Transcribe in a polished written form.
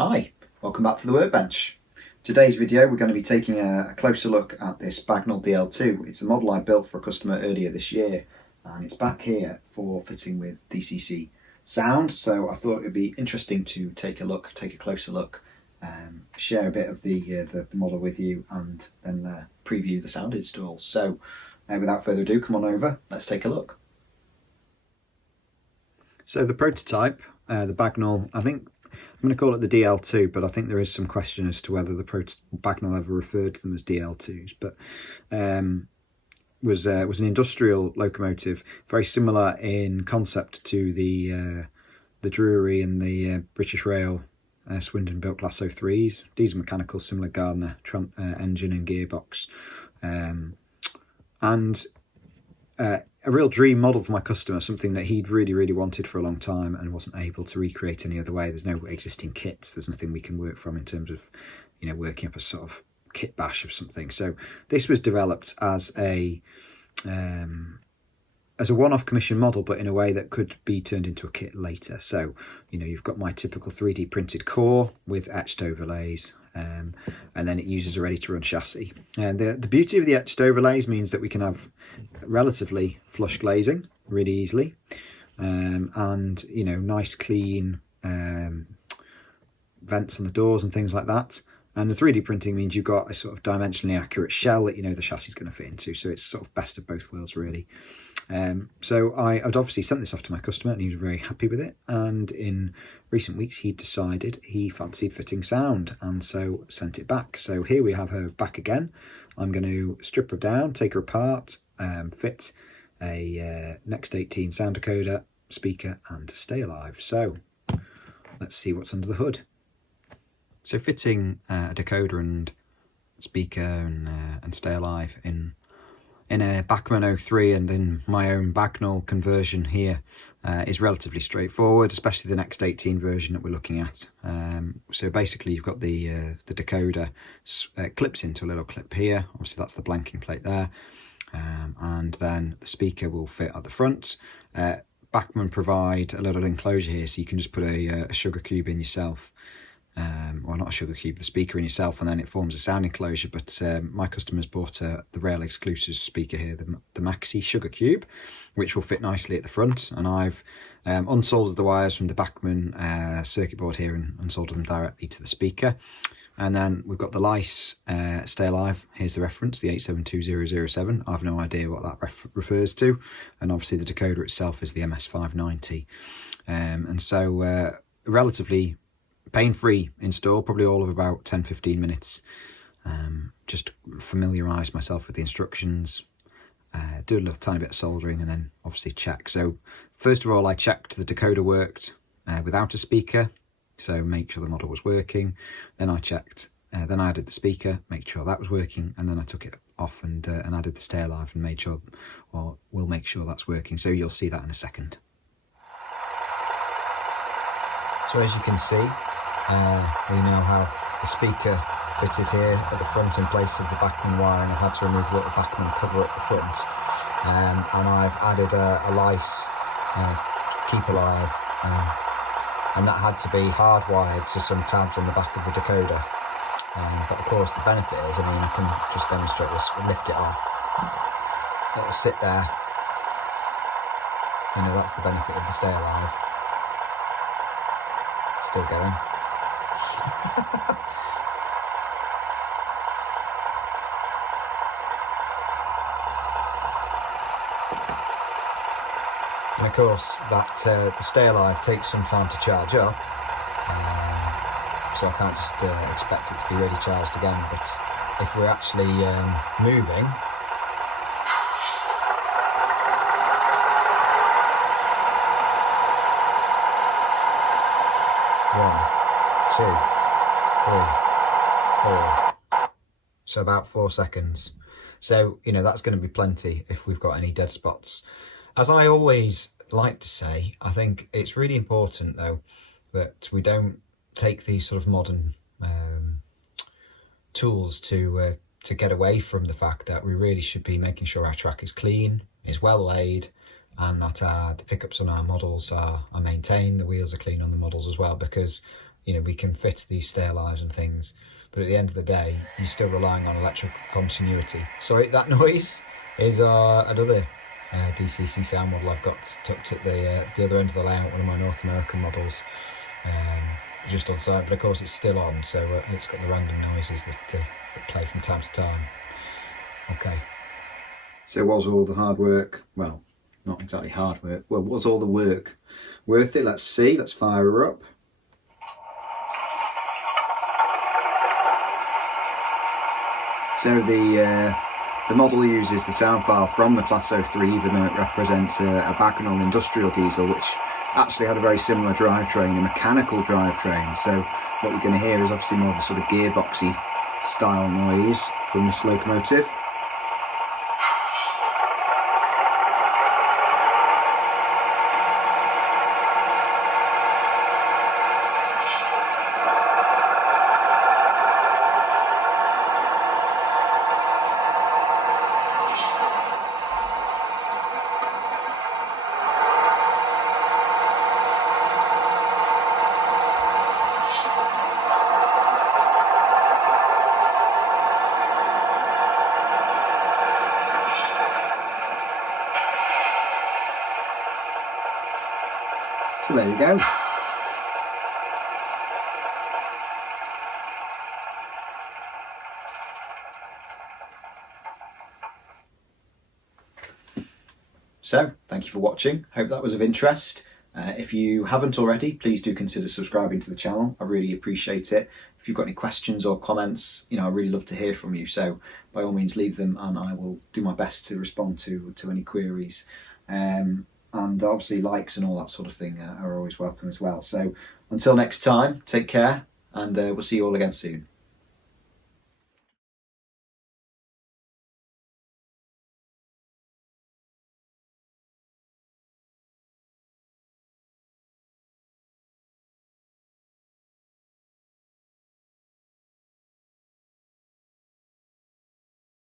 Hi, welcome back to the Workbench. Today's video we're going to be taking a closer look at this Bagnall DL2. It's a model I built for a customer earlier this year and it's back here for fitting with DCC sound, so I thought it would be interesting to take a closer look, share a bit of the model with you and then preview the sound install. So without further ado, come on over, let's take a look. So the prototype, the Bagnall, I think I'm going to call it the DL2, but I think there is some question as to whether the Bagnall ever referred to them as DL2s, but was an industrial locomotive, very similar in concept to the Drury and the British Rail Swindon built Class 03s, diesel mechanical, similar Gardner engine and gearbox, and a real dream model for my customer, something that he'd really wanted for a long time and wasn't able to recreate any other way. There's no existing kits, there's nothing we can work from in terms of, you know, working up a sort of kit bash of something. So this was developed as a one-off commission model, but in a way that could be turned into a kit later. So, you know, you've got my typical 3D printed core with etched overlays, and then it uses a ready-to-run chassis. And the beauty of the etched overlays means that we can have relatively flush glazing really easily, and, you know, nice clean vents on the doors and things like that. And the 3D printing means you've got a sort of dimensionally accurate shell that you know the chassis is going to fit into. So it's sort of best of both worlds, really. So I'd obviously sent this off to my customer and he was very happy with it. And in recent weeks, he decided he fancied fitting sound and so sent it back. So here we have her back again. I'm going to strip her down, take her apart, fit a Next 18 sound decoder, speaker and stay alive. So let's see what's under the hood. So fitting a decoder and speaker and stay alive in a Bachmann 03 and in my own Bagnall conversion here is relatively straightforward, especially the Next 18 version that we're looking at. So basically you've got the decoder clips into a little clip here, obviously that's the blanking plate there, and then the speaker will fit at the front. Bachmann provide a little enclosure here so you can just put a sugar cube in yourself. Well, not a sugar cube, the speaker in yourself, and then it forms a sound enclosure. But my customers bought the rail exclusive speaker here, the Maxi sugar cube, which will fit nicely at the front. And I've unsoldered the wires from the Bachmann circuit board here and soldered them directly to the speaker. And then we've got the Lais Stay Alive. Here's the reference, the 872007. I have no idea what that refers to. And obviously the decoder itself is the MS590. And so relatively pain-free install, probably all of about 10-15 minutes. Just familiarise myself with the instructions, do a little tiny bit of soldering and then obviously check. So first of all I checked the decoder worked without a speaker, so make sure the model was working. Then I checked, then I added the speaker, make sure that was working, and then I took it off and added the stay alive and made sure, or will make sure that's working. So you'll see that in a second. So as you can see, we now have the speaker fitted here at the front in place of the Bachmann wire, and I've had to remove the little Bachmann cover at the front. And I've added a Lais keep alive, and that had to be hardwired to some tabs on the back of the decoder. But of course the benefit is, I mean, I can just demonstrate this, lift it off, it'll sit there. You know, that's the benefit of the stay alive. Still going. And of course that the stay alive takes some time to charge up, so I can't just expect it to be ready charged again. But if we're actually moving, one, two, 3, 4, so about 4 seconds. So, you know, that's going to be plenty if we've got any dead spots. As I always like to say, I think it's really important though that we don't take these sort of modern tools to get away from the fact that we really should be making sure our track is clean, is well laid, and that the pickups on our models are maintained, the wheels are clean on the models as well, because you know, we can fit these stair lines and things, but at the end of the day, you're still relying on electrical continuity. Sorry, that noise is another DCC sound model I've got tucked at the other end of the layout, one of my North American models, just on site, but of course it's still on, so it's got the random noises that play from time to time. Okay. So was all the hard work, well, not exactly hard work, well, was all the work worth it? Let's see, let's fire her up. So the model uses the sound file from the Class 03, even though it represents a Bagnall industrial diesel, which actually had a very similar drivetrain, a mechanical drivetrain. So what you're going to hear is obviously more of a sort of gearboxy style noise from this locomotive. So there you go. So, thank you for watching. Hope that was of interest. If you haven't already, please do consider subscribing to the channel. I really appreciate it. If you've got any questions or comments, you know, I really love to hear from you. So by all means, leave them and I will do my best to respond to any queries. And obviously likes and all that sort of thing are always welcome as well. So until next time, take care and we'll see you all again soon.